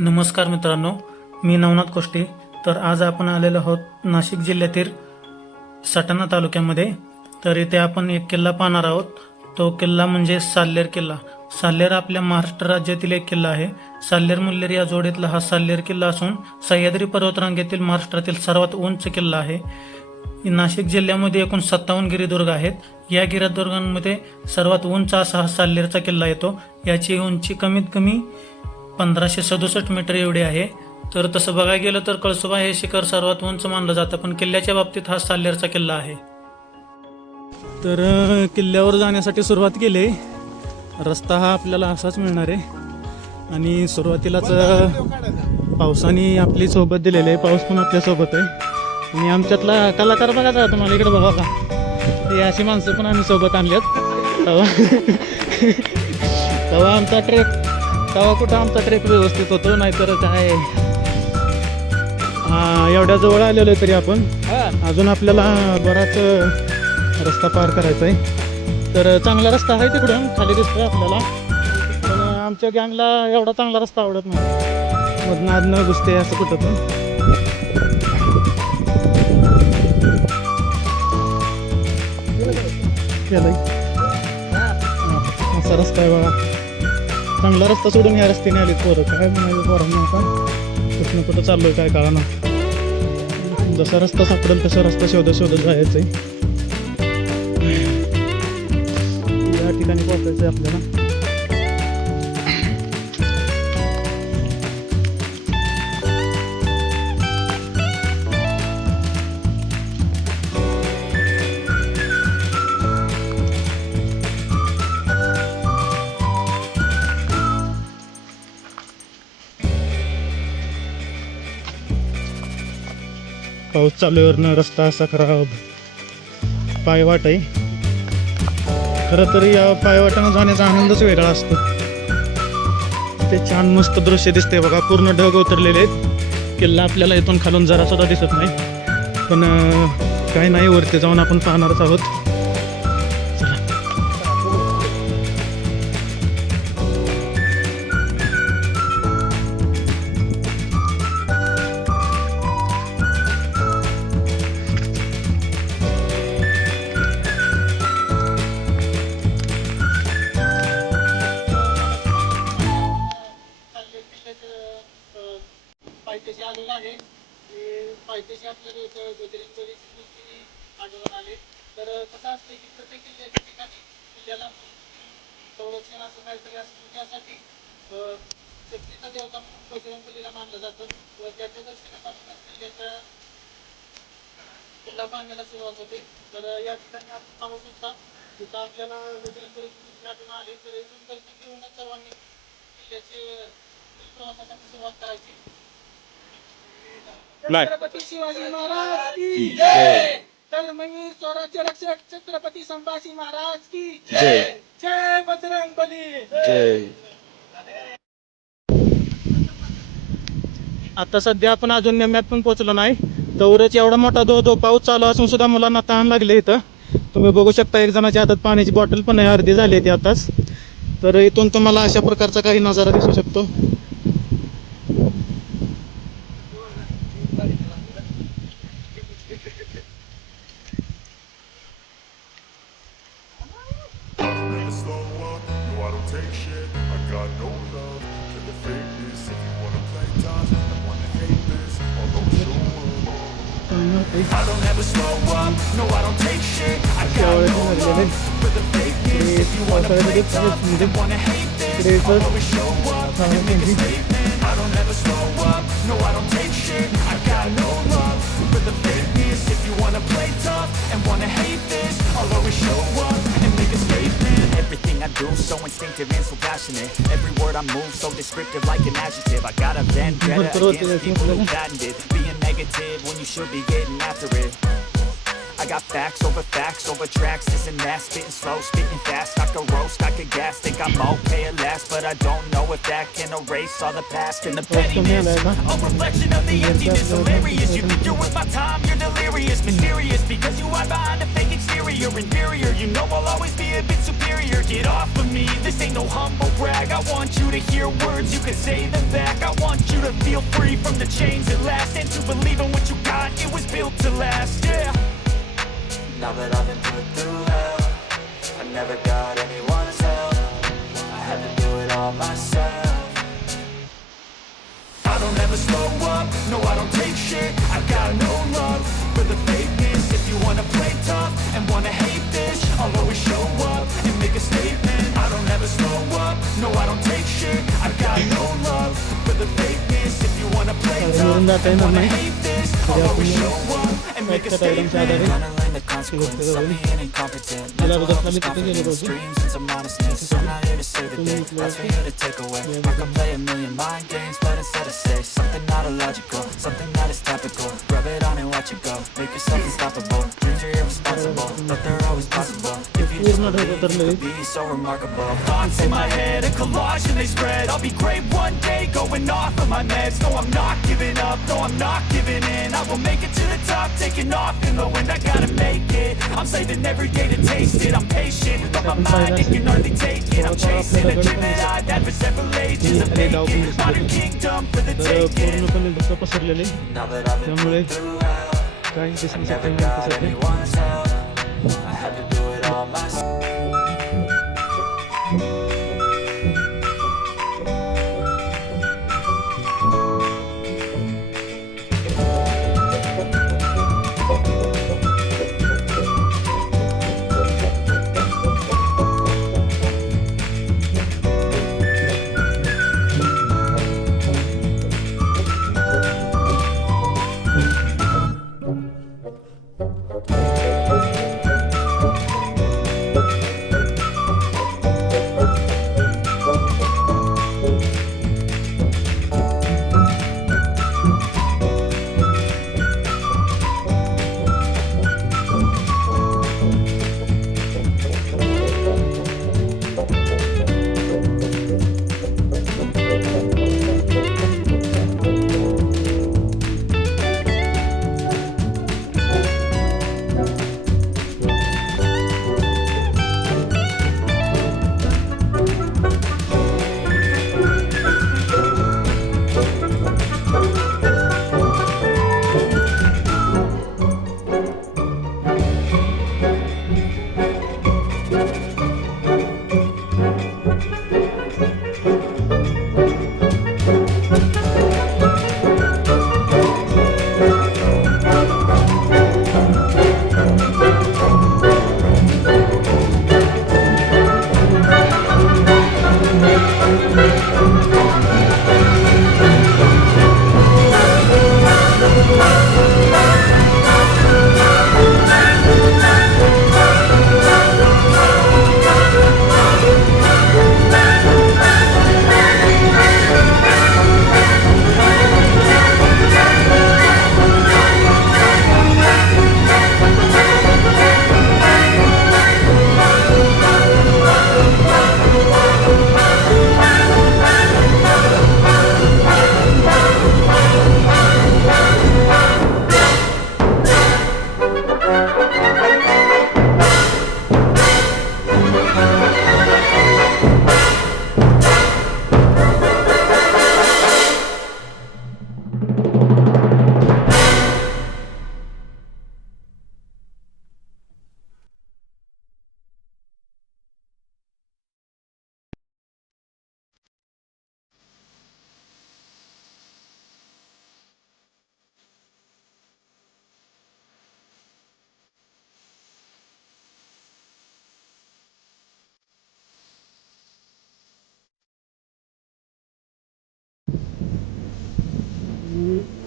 नमस्कार मित्रांनो, मी नवनाथ कोष्टे. तर आज आपण आलेलो आहोत नाशिक जिल्ह्यातील सटाणा तालुक्यामध्ये. तर इथे आपण एक किल्ला पाहणार आहोत. तो किल्ला म्हणजे साल्हेर किल्ला. साल्हेर आपल्या महाराष्ट्र राज्यातील एक किल्ला आहे. साल्हेर मुल्हेर या जोडीतला हा साल्हेर किल्ला असून सह्याद्री पर्वतरांगेतील महाराष्ट्रातील सर्वात उंच किल्ला आहे. नाशिक जिल्ह्यामध्ये एकूण 57 गिरिदुर्ग आहेत. या गिरिदुर्गांमध्ये सर्वात उंच असा हा साल्हेरचा किल्ला येतो. याची उंची कमीत कमी 1567 मीटर एवढी आहे. तर तसं बघायला गेलं तर कळसुबा हे शिखर सर्वात उंच मानलं जातं, पण किल्ल्याच्या बाबतीत हा साल्हेरचा किल्ला आहे. तर किल्ल्यावर जाण्यासाठी सुरुवात केली. रस्ता हा आपल्याला असाच मिळणार आहे आणि सुरुवातीलाच पावसाने आपली सोबत दिलेली आहे. पाऊस पण आपल्या सोबत आहे आणि आमच्यातला कलाकार बघायचा तुम्हाला इकडे बघा का, हे अशी माणसं पण आम्ही सोबत आणल्यात. तेव्हा आमचा ट्रेक कुठं आमचा ट्रेक व्यवस्थित होतो, नाहीतर काय एवढ्या जवळ आलेलो आहे तरी आपण अजून आपल्याला बराच रस्ता पार करायचा आहे. तर चांगला रस्ता आहे तिकडून खाली दिसतोय आपल्याला, पण आमच्या गँगला एवढा चांगला रस्ता आवडत नाही. मधनं आधनं घुसते असं कुठं पण. असा रस्ता आहे बघा. चांगला रस्ता सोडून या रस्त्याने आले पोरं. काय म्हणाले पोरांना, आता कुठनं कुठं चाललोय काय कळा ना. जसा रस्ता सापडेल तसा रस्ता शोधत जायचं आहे. या ठिकाणी पोहोचायचं आहे आपल्याला. पाऊस चालूवरनं रस्ता असा खराब, पायवाट आहे. खरं तर या पायवाटानं जाण्याचा आनंदच वेगळा असतो. ते छान मस्त दृश्य दिसते बघा. पूर्ण ढग उतरलेले आहेत. किल्ला आपल्याला इथून खालून जरा सुद्धा दिसत नाही, पण काही नाही, वरती जाऊन आपण पाहणारच आहोत. पायथ्याशी आलेला आहे. पायथ्याशी आपल्याला बजरंगबलीची मूर्ती आढळून आले. तर कसं असतं की प्रत्येक किल्ल्याच्या ठिकाणी किल्ल्याला संरक्षण असं काहीतरी असतं, त्यासाठी शक्तीचा देवता म्हणून बजरंगबलीला मानलं जातं व त्याच्या दर्शनापासूनच किल्ला बांधायला सुरुवात होते. तर या ठिकाणी आपण पाहू शकता, तिथं आपल्याला बजरंगबलीची मूर्ती आढळून आली. तर इथून दर्शन घेऊनच सर्वांनी किल्ल्याचे प्रवासासाठी सुरुवात करायची. छत्रपती शिवाजी महाराज की जय. धर्मवीर स्वराज्य रक्षक छत्रपती संभाजी महाराज की जय. जय बजरंगबली जय. आता सध्या आपण अजून निम्म्यात पण पोहोचलो नाही. तवरच एवढा मोठा धो पाऊस चालू असून सुद्धा मुलांना तहान लागले. इथं तुम्ही बघू शकता, एक जणाच्या हातात पाण्याची बॉटल पण आहे, अर्धी झाली ती आताच. तर इथून तुम्हाला अशा प्रकारचा काही नजारा दिसू शकतो. I don't ever slow up, no I don't take shit. I got no love for the fakeness. If you wanna play tough and wanna hate this, I'll always show up and make a statement. I don't ever slow up, no I don't take shit. I got no love for the fakeness. If you wanna play tough and wanna hate this, I'll always show up and make a statement. Everything I do so instinctive and so passionate. Every word I move so descriptive like an adjective. I got a vendetta against people who patented being negative when you should be getting after it. I I got facts over tracks. Isn't that spitting slow, spitting fast? I could roast, I could gas. Think I'm okay at last, but I don't know if that can erase all the past and the pettiness. A reflection of the emptiness, hilarious. You think you're worth my time, you're delirious, mysterious, because you hide behind a fake exterior. Inferior, you know I'll always be a bit superior. Get off of me, this ain't no humble brag. I want you to hear words, you can say them back. I want you to feel free from the chains at last, and to believe in what you got, it was built to last, yeah. Now that I've been put through hell, I never got anyone's help. I had to do it all myself. I don't ever slow up, no I don't take shit. I got no love for the fakeness. If you wanna play tough and wanna hate this, I'll always show up and make a statement. I don't ever slow up, no I don't take shit. I got no love for the fakeness. If you wanna play tough and wanna hate this, I'll always show up and make a statement. Gonna learn the consequence of being incompetent. Mental health is confidence, dreams and some honestness. I'm not here to save the day, that's for you to take away. I can play a million mind games, but instead I say something not illogical, something that is topical. Rub it on and watch it go, make yourself unstoppable. Dreams are irresponsible, but they're always possible. If you just believe, you could be so remarkable. Thoughts in my head, a collage and they spread. I'll be great one day, going off of my meds. No, I'm not giving up, no, I'm not giving in. I will make it to the top, taking off in the wind. I gotta make it, I'm saving every day to taste it. I'm patient, but my mind, it can hardly take it. I'm chasing a dream that I've had for several ages. A vacant, modern kingdom for the taking. Now that I've been through hell, I never got anyone's help. I had to do it all myself.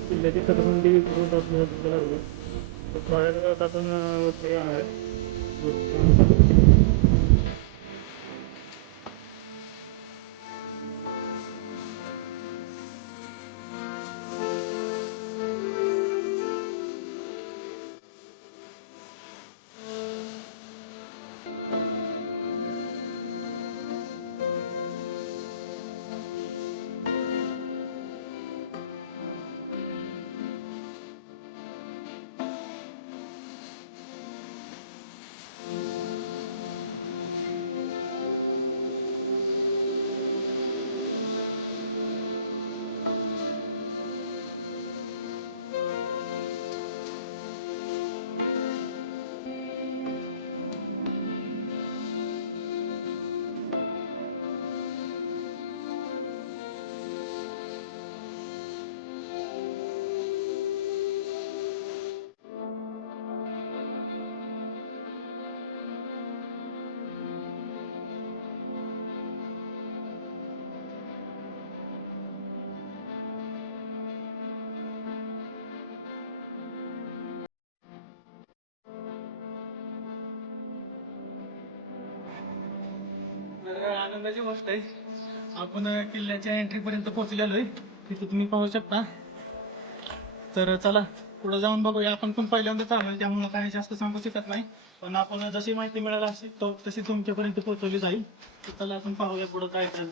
जिल्ह्याची तटबंदी तातून ते आहे आनंदाची गोष्ट आहे. आपण किल्ल्याच्या एंट्री पर्यंत पोहोचलेलो आहे. तिथे तुम्ही पाहू शकता. तर चला पुढे जाऊन बघूया. आपण पण पहिल्यांदाच आलोय त्यामुळे काही जास्त सांगू शकत नाही. पण आपण जशी माहिती मिळाली असेल तशी तुमच्यापर्यंत पोहोचवली जाईल. तर चला आपण पाहूया पुढे काय काय.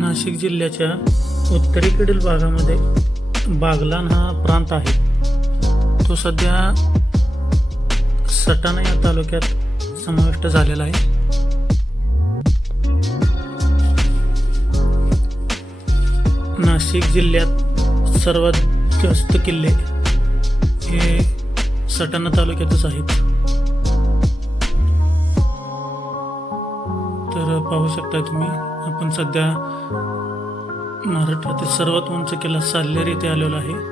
नाशिक जिल्ह्याच्या उत्तरेकडील भागामध्ये बागलाण हा प्रांत आहे. तो सध्या सटाणा या तालुक्यात समाविष्ट झालेला आहे. नाशिक जिल्ह्यात सर्वात जास्त किल्ले हे सटाणा तालुक्यातच आहेत. तर पाहू शकता तुम्ही, आपण सध्या महाराष्ट्रातील सर्वात उंच किल्ला साल्हेर येथे आलेलो आहे.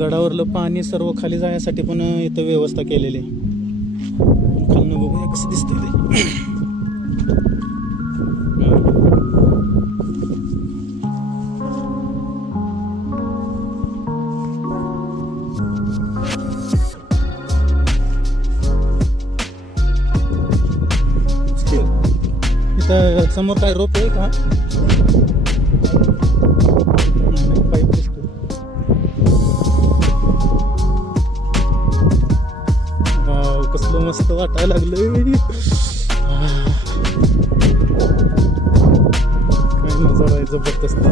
गडावरलं पाणी सर्व खाली जाण्यासाठी पण इथं व्यवस्था केलेली आहे. खालनं बघूया कसं दिसतंय ते. इथं समोर काय रोप आहे का? नाही, पाईप दिसतो. वाव, कसलं मस्त वाटायला लागलं. काय नजारा आहे जबरदस्त.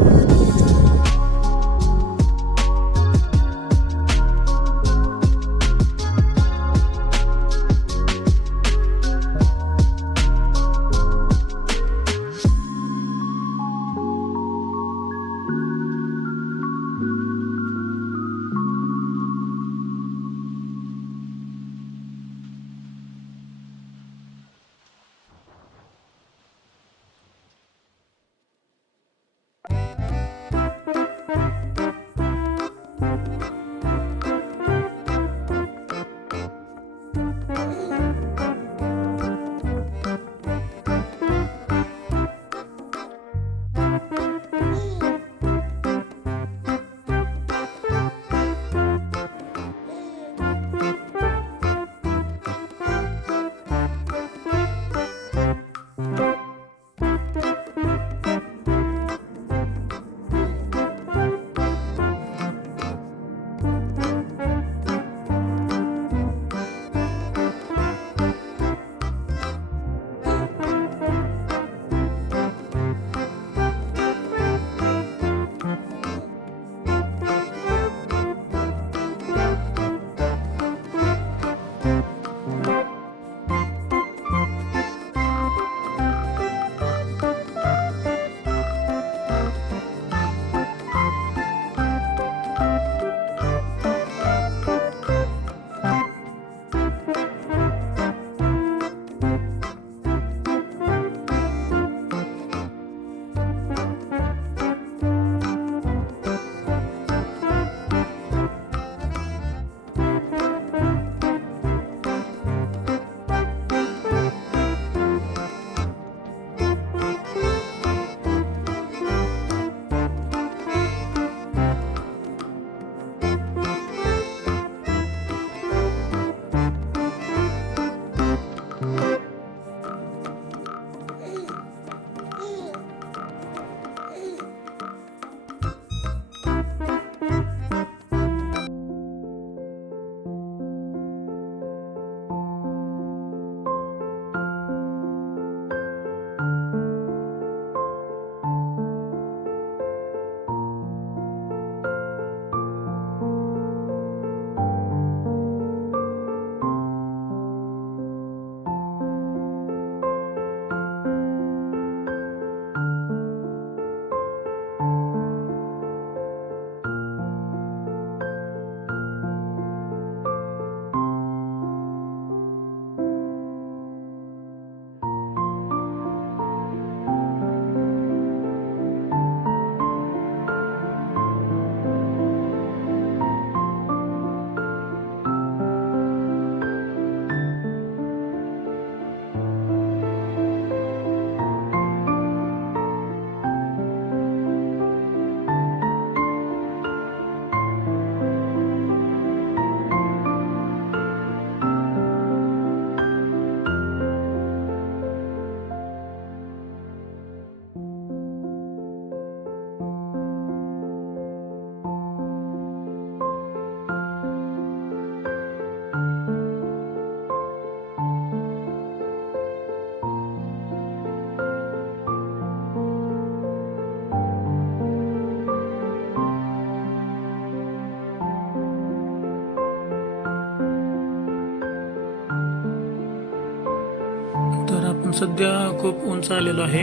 सध्या खूप उंच आलेलो आहे,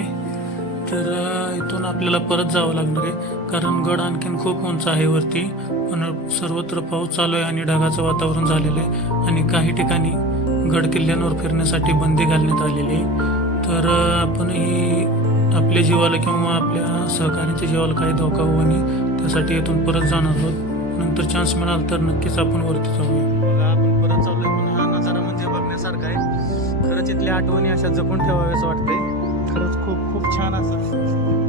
तर इथून आपल्याला परत जावं लागणार आहे कारण गड आणखीन खूप उंच आहे वरती. पण सर्वत्र पाऊस चालू आहे आणि ढगाचं वातावरण झालेलं आहे आणि काही ठिकाणी गड किल्ल्यांवर फिरण्यासाठी बंदी घालण्यात आलेली आहे. तर आपणही आपल्या जीवाला किंवा आपल्या सहकार्यांच्या जीवाला काही धोका होऊ नये त्यासाठी इथून परत जाणार आहोत. नंतर चान्स मिळाला तर नक्कीच आपण वरती जाऊया. बघा आपण परत चाललोय, पण हा नजारा म्हणजे बघण्यासारखा आहे. खरंच इथल्या आठवणी अशा जपून ठेवाव्याच वाटते. खरंच खूप खूप छान असं